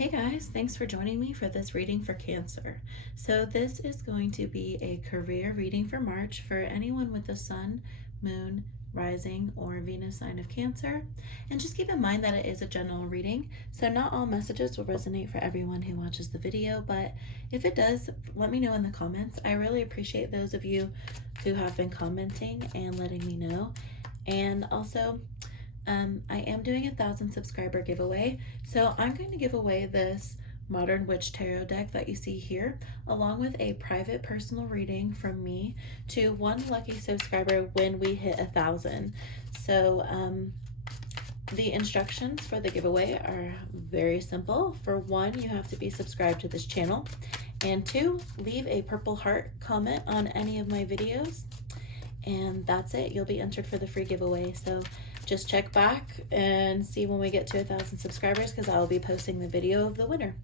Hey guys, thanks for joining me for this reading for Cancer. So this is going to be a career reading for March for anyone with the Sun, Moon, Rising, or Venus sign of Cancer. And just keep in mind that it is a general reading, so not all messages will resonate for everyone who watches the video, but if it does, let me know in the comments. I really appreciate those of you who have been commenting and letting me know. And also, I am doing a 1,000 subscriber giveaway, so I'm going to give away this Modern Witch Tarot deck that you see here, along with a private personal reading from me to one lucky subscriber when we hit 1,000. So the instructions for the giveaway are very simple. For one, you have to be subscribed to this channel, and two, leave a purple heart comment on any of my videos, and that's it. You'll be entered for the free giveaway. So just check back and see when we get to 1,000 subscribers, because I'll be posting the video of the winner.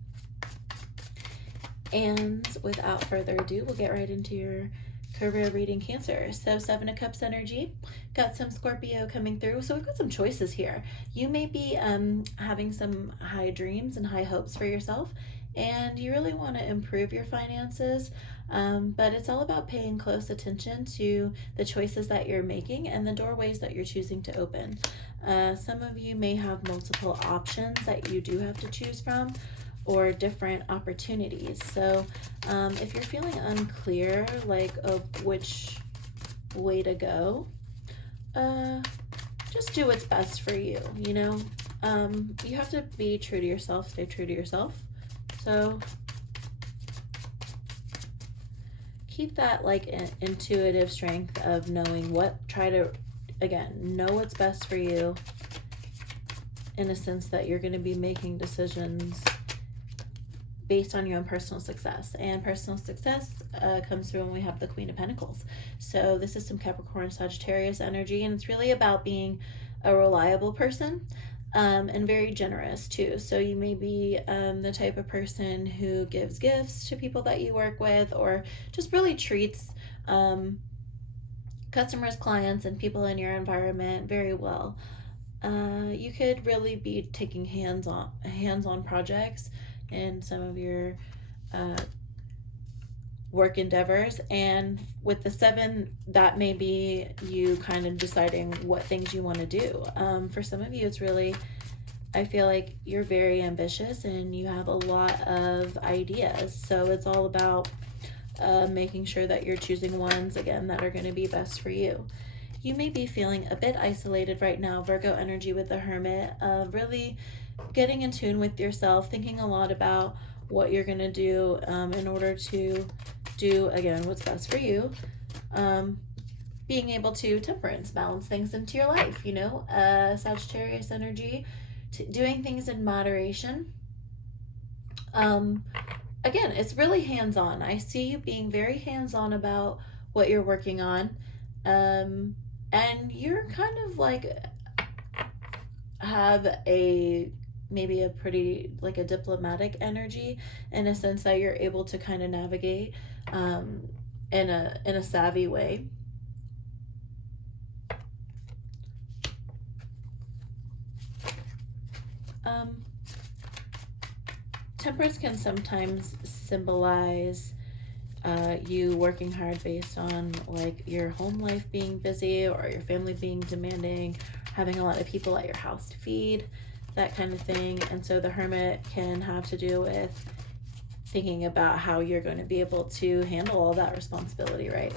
And without further ado, we'll get right into your career reading, Cancer. So 7 of Cups energy, got some Scorpio coming through. So we've got some choices here. You may be having some high dreams and high hopes for yourself, and you really want to improve your finances, but it's all about paying close attention to the choices that you're making and the doorways that you're choosing to open. Some of you may have multiple options that you do have to choose from, or different opportunities. So if you're feeling unclear, like of which way to go, just do what's best for you. You know, you have to be true to yourself, stay true to yourself. So keep that like intuitive strength of knowing what, try to, again, know what's best for you, in a sense that you're going to be making decisions based on your own personal success. And personal success comes through when we have the Queen of Pentacles. So this is some Capricorn, Sagittarius energy, and it's really about being a reliable person. And very generous too. So you may be the type of person who gives gifts to people that you work with, or just really treats customers, clients, and people in your environment very well. You could really be taking hands-on projects in some of your work endeavors, and with the 7, that may be you kind of deciding what things you want to do. For some of you, it's really, I feel like you're very ambitious and you have a lot of ideas, so it's all about making sure that you're choosing ones, again, that are going to be best for you. You may be feeling a bit isolated right now, Virgo energy with the Hermit, really getting in tune with yourself, thinking a lot about what you're going to do in order to do, again, what's best for you. Being able to temperance, balance things into your life, you know, Sagittarius energy, doing things in moderation. Again, it's really hands-on. I see you being very hands-on about what you're working on. And you're kind of like have maybe a pretty like a diplomatic energy, in a sense that you're able to kind of navigate in a savvy way. Temperance can sometimes symbolize you working hard based on like your home life being busy, or your family being demanding, having a lot of people at your house to feed, that kind of thing. And so the Hermit can have to do with thinking about how you're going to be able to handle all that responsibility, right?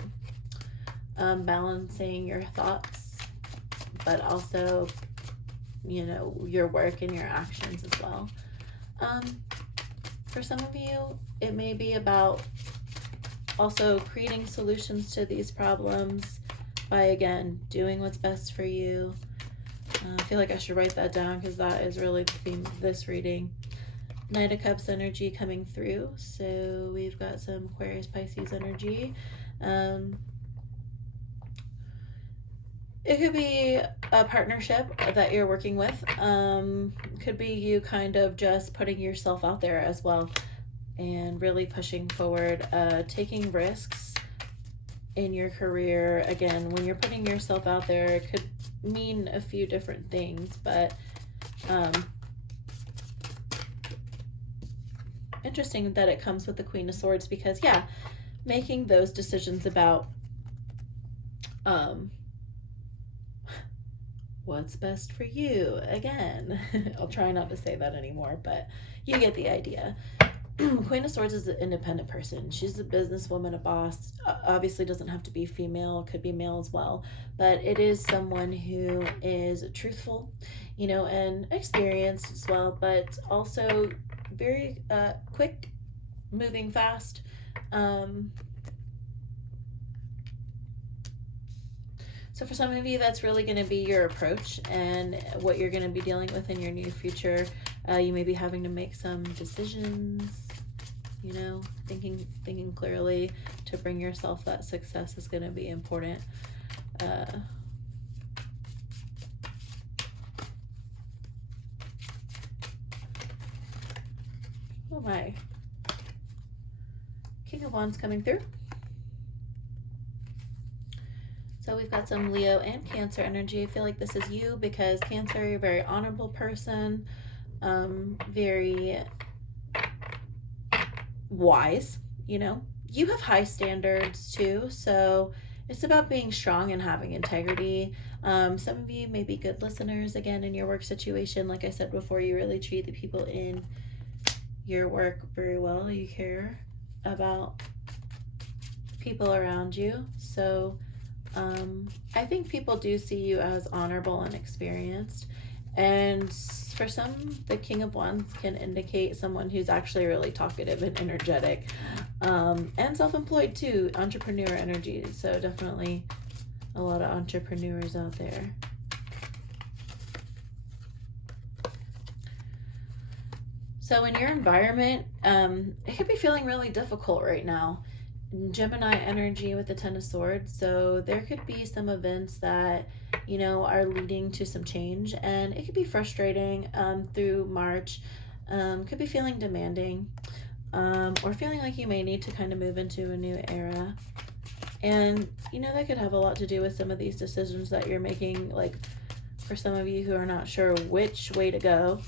Balancing your thoughts, but also, you know, your work and your actions as well. For some of you, it may be about also creating solutions to these problems by, again, doing what's best for you. I feel like I should write that down, because that is really the theme of this reading. Knight of Cups energy coming through. So we've got some Aquarius, Pisces energy. It could be a partnership that you're working with. Could be you kind of just putting yourself out there as well, and really pushing forward, taking risks in your career. Again, when you're putting yourself out there, it could mean a few different things, but interesting that it comes with the Queen of Swords, because yeah, making those decisions about what's best for you. Again, I'll try not to say that anymore, but you get the idea. Queen of Swords is an independent person. She's a businesswoman, a boss. Obviously doesn't have to be female, could be male as well, but it is someone who is truthful, you know, and experienced as well, but also very quick, moving fast. So for some of you, that's really going to be your approach and what you're going to be dealing with in your new future. You may be having to make some decisions, you know, thinking clearly to bring yourself that success is going to be important. Oh my. King of Wands coming through. So we've got some Leo and Cancer energy. I feel like this is you, because Cancer, you're a very honorable person, very wise, you know. You have high standards too, so it's about being strong and having integrity. Some of you may be good listeners, again, in your work situation. Like I said before, you really treat the people in your work very well. You care about people around you. So I think people do see you as honorable and experienced. And for some, the King of Wands can indicate someone who's actually really talkative and energetic, and self-employed too, entrepreneur energy. So definitely a lot of entrepreneurs out there. So in your environment, it could be feeling really difficult right now. Gemini energy with the Ten of Swords. So there could be some events that, you know, are leading to some change, and it could be frustrating through March. Could be feeling demanding, or feeling like you may need to kind of move into a new era. And, you know, that could have a lot to do with some of these decisions that you're making, like for some of you who are not sure which way to go.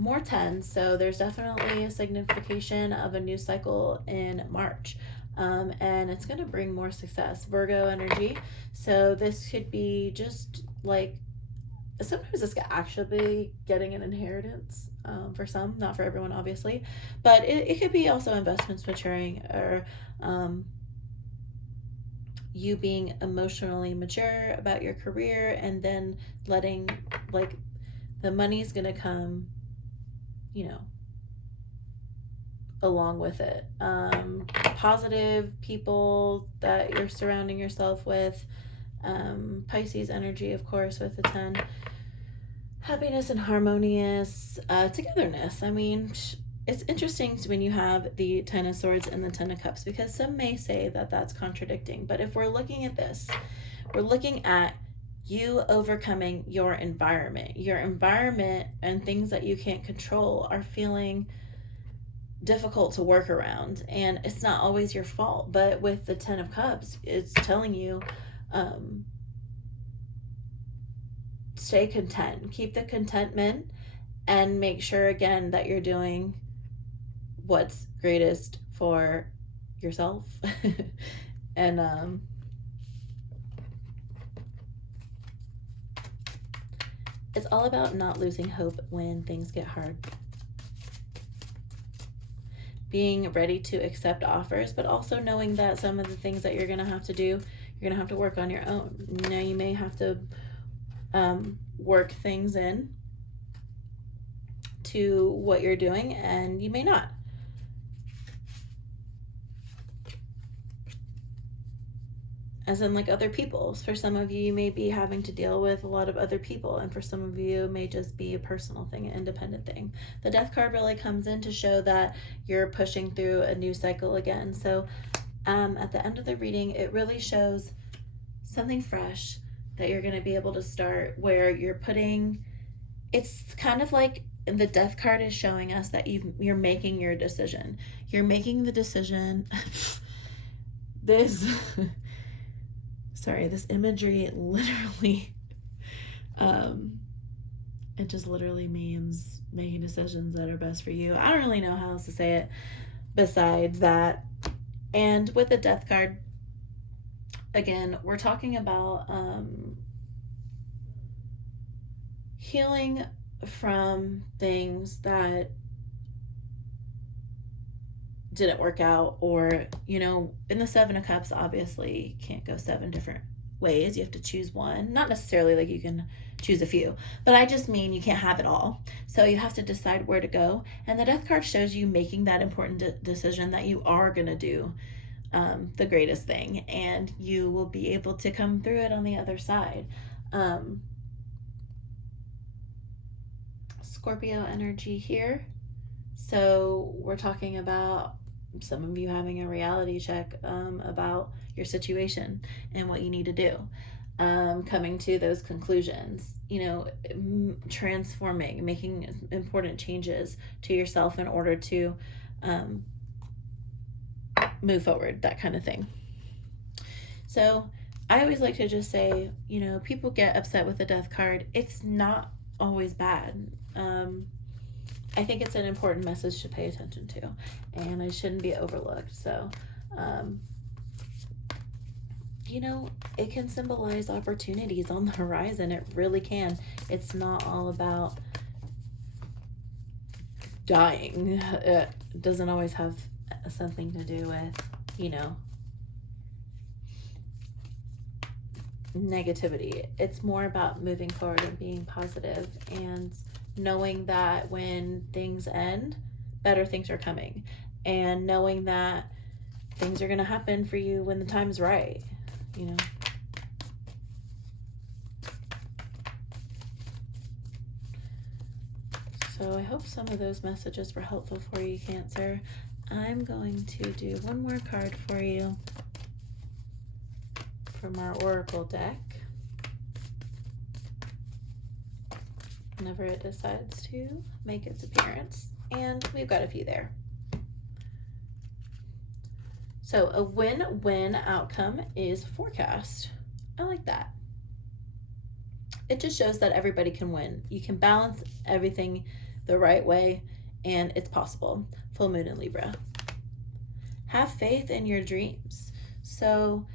More 10s, so there's definitely a signification of a new cycle in March, and it's going to bring more success. Virgo energy, so this could be just like, sometimes this could actually be getting an inheritance, for some, not for everyone obviously, but it could be also investments maturing, or you being emotionally mature about your career, and then letting, like, the money's going to come, you know, along with it. Positive people that you're surrounding yourself with. Pisces energy, of course, with the 10. Happiness and harmonious togetherness. I mean, it's interesting when you have the 10 of Swords and the 10 of Cups, because some may say that that's contradicting. But if we're looking at this, we're looking at you overcoming your environment. Your environment and things that you can't control are feeling difficult to work around, and it's not always your fault. But with the 10 of Cups, it's telling you, stay content, keep the contentment, and make sure, again, that you're doing what's greatest for yourself. And it's all about not losing hope when things get hard. Being ready to accept offers, but also knowing that some of the things that you're going to have to do, you're going to have to work on your own. You know, you may have to work things in to what you're doing, and you may not. As in, like, other people. For some of you, you may be having to deal with a lot of other people, and for some of you, it may just be a personal thing, an independent thing. The Death card really comes in to show that you're pushing through a new cycle again. So at the end of the reading, it really shows something fresh that you're going to be able to start, where you're putting, it's kind of like the Death card is showing us that you're making your decision. You're making the decision. This sorry, this imagery literally It just literally means making decisions that are best for you. I don't really know how else to say it besides that. And with the Death card, again, we're talking about healing from things that didn't work out, or, you know, in the Seven of Cups, obviously you can't go 7 different ways. You have to choose one. Not necessarily like you can choose a few, but I just mean you can't have it all. So you have to decide where to go. And the Death card shows you making that important decision that you are going to do the greatest thing, and you will be able to come through it on the other side. Scorpio energy here. So we're talking about some of you having a reality check about your situation and what you need to do. Coming to those conclusions, you know, transforming, making important changes to yourself in order to move forward, that kind of thing. So I always like to just say, you know, people get upset with the Death card. It's not always bad. I think it's an important message to pay attention to, and it shouldn't be overlooked. So, you know, it can symbolize opportunities on the horizon. It really can. It's not all about dying. It doesn't always have something to do with, you know, negativity. It's more about moving forward and being positive, and knowing that when things end, better things are coming, and knowing that things are going to happen for you when the time's right, you know. So I hope some of those messages were helpful for you, Cancer. I'm going to do one more card for you from our Oracle deck, whenever it decides to make its appearance. And we've got a few there. So a win-win outcome is forecast. I like that. It just shows that everybody can win. You can balance everything the right way, and it's possible. Full moon in Libra. Have faith in your dreams. So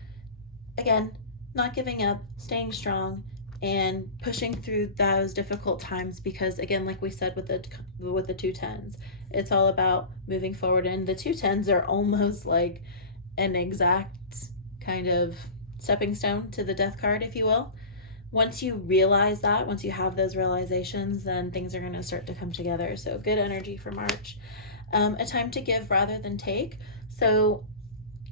again, not giving up, staying strong, and pushing through those difficult times, because again, like we said with the 2 tens, it's all about moving forward. And the 2 tens are almost like an exact kind of stepping stone to the Death card, if you will. Once you realize that, once you have those realizations, then things are going to start to come together. So good energy for March. A time to give rather than take. So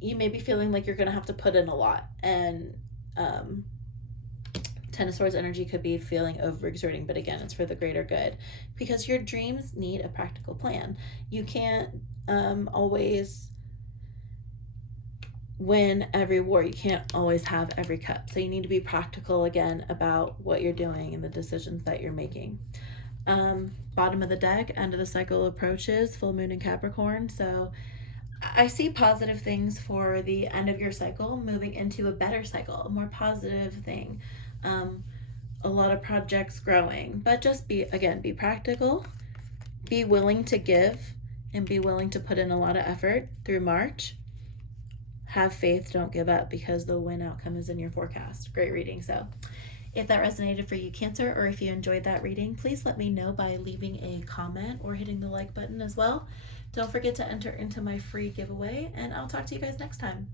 you may be feeling like you're going to have to put in a lot, and Ten of Swords energy could be feeling overexerting, but again, it's for the greater good, because your dreams need a practical plan. You can't always win every war. You can't always have every cup. So you need to be practical again about what you're doing and the decisions that you're making. Bottom of the deck, end of the cycle approaches, full moon in Capricorn. So I see positive things for the end of your cycle, moving into a better cycle, a more positive thing. A lot of projects growing, but just be practical, be willing to give, and be willing to put in a lot of effort through March. Have faith, don't give up, because the win outcome is in your forecast. Great reading. So if that resonated for you, Cancer, or if you enjoyed that reading, please let me know by leaving a comment or hitting the like button as well. Don't forget to enter into my free giveaway, and I'll talk to you guys next time.